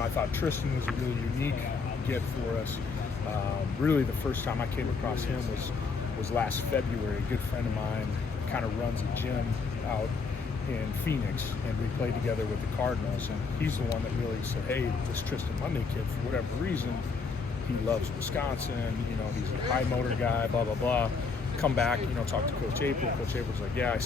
I thought Tristan was a really unique get for us. Really, the first time I came across him was last February. A good friend of mine kind of runs a gym out in Phoenix, and we played together with the Cardinals, and he's the one that really said, hey, this Tristan Monday kid, for whatever reason, he loves Wisconsin, he's a high motor guy, blah, blah, blah. Come back, talk to Coach April. Coach April's like, yeah, I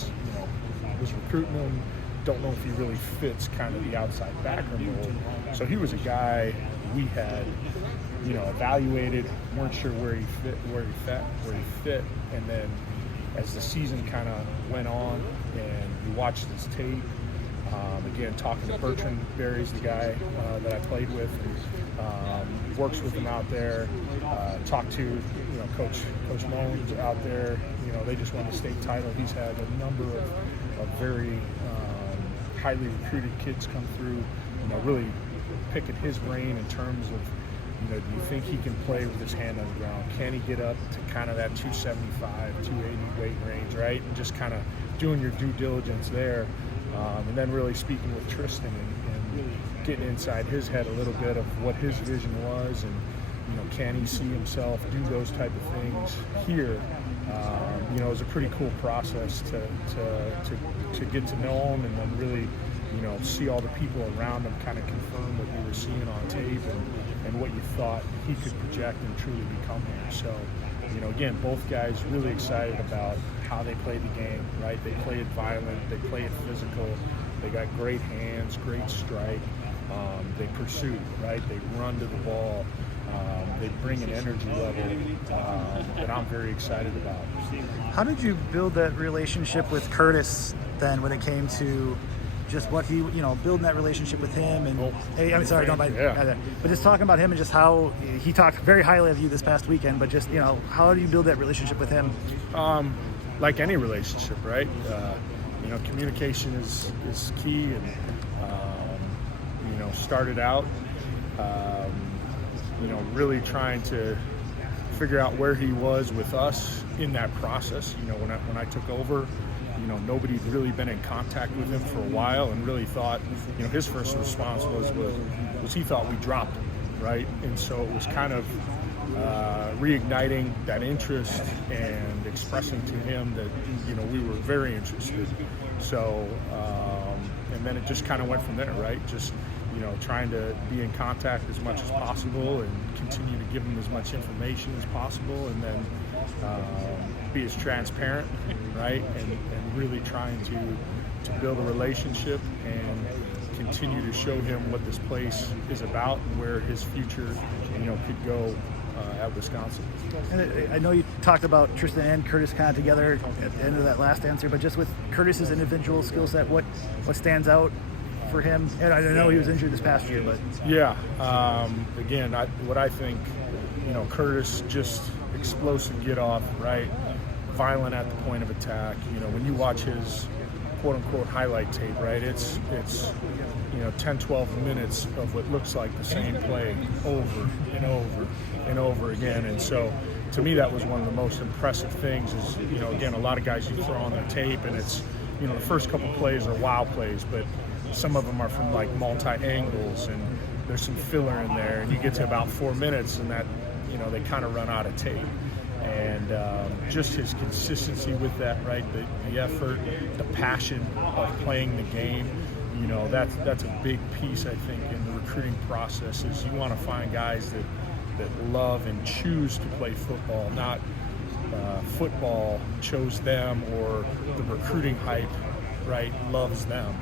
was recruiting him, don't know if he really fits kind of the outside backer role. So he was a guy we had, evaluated, weren't sure where he fit, and then as the season kind of went on and we watched his tape, again, talking to Bertrand Berry's the guy that I played with, works with him out there, talked to Coach Mullins out there. They just won the state title. He's had a number of very highly recruited kids come through, really picking his brain in terms of, do you think he can play with his hand on the ground? Can he get up to kind of that 275, 280 weight range, right? And just kind of doing your due diligence there. And then really speaking with Tristan and getting inside his head a little bit of what his vision was, and can he see himself do those type of things here? It was a pretty cool process to get to know him, and then really see all the people around him kind of confirm what you were seeing on tape and what you thought he could project and truly become here. So again, both guys really excited about how they play the game, right? They play it violent, they play it physical, they got great hands, great strike, they pursue, right? They run to the ball, they bring an energy level that I'm very excited about. How did you build that relationship with Curtis then when it came to just what he, building that relationship with him and, I'm sorry, don't mind, but just talking about him and just how he talked very highly of you this past weekend, but just, how do you build that relationship with him? Like any relationship, right? Communication is key, and, started out, really trying to figure out where he was with us in that process. When I took over, nobody had really been in contact with him for a while, and really thought, his first response was he thought we dropped him, right? And so it was kind of reigniting that interest and expressing to him that, we were very interested. So, and then it just kind of went from there, right? Just, trying to be in contact as much as possible and continue to give him as much information as possible, and then be as transparent, right? And really trying to build a relationship and continue to show him what this place is about and where his future, could go at Wisconsin. And I know you talked about Tristan and Curtis kind of together at the end of that last answer, but just with Curtis's individual skill set, what stands out for him? And I know he was injured this past year, but again, what I think, Curtis, just explosive get off, right? Violent at the point of attack. When you watch his quote unquote highlight tape, right? It's 10, 12 minutes of what looks like the same play over and over and over again. And so to me, that was one of the most impressive things is, again, a lot of guys you throw on their tape and it's, the first couple plays are wow plays, but some of them are from like multi-angles and there's some filler in there, and you get to about 4 minutes and that, they kind of run out of tape. And just his consistency with that, right? The effort, the passion of playing the game, that's a big piece, I think, in the recruiting process. Is you want to find guys that love and choose to play football, not football chose them or the recruiting hype, right, loves them,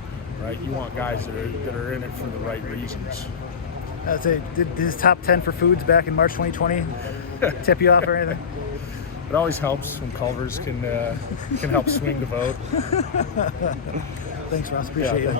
right? You want guys that are in it for the right reasons. I'd say, did his top 10 for foods back in March 2020 tip you off or anything? It always helps when Culver's can help swing the vote. Thanks, Ross. Appreciate it.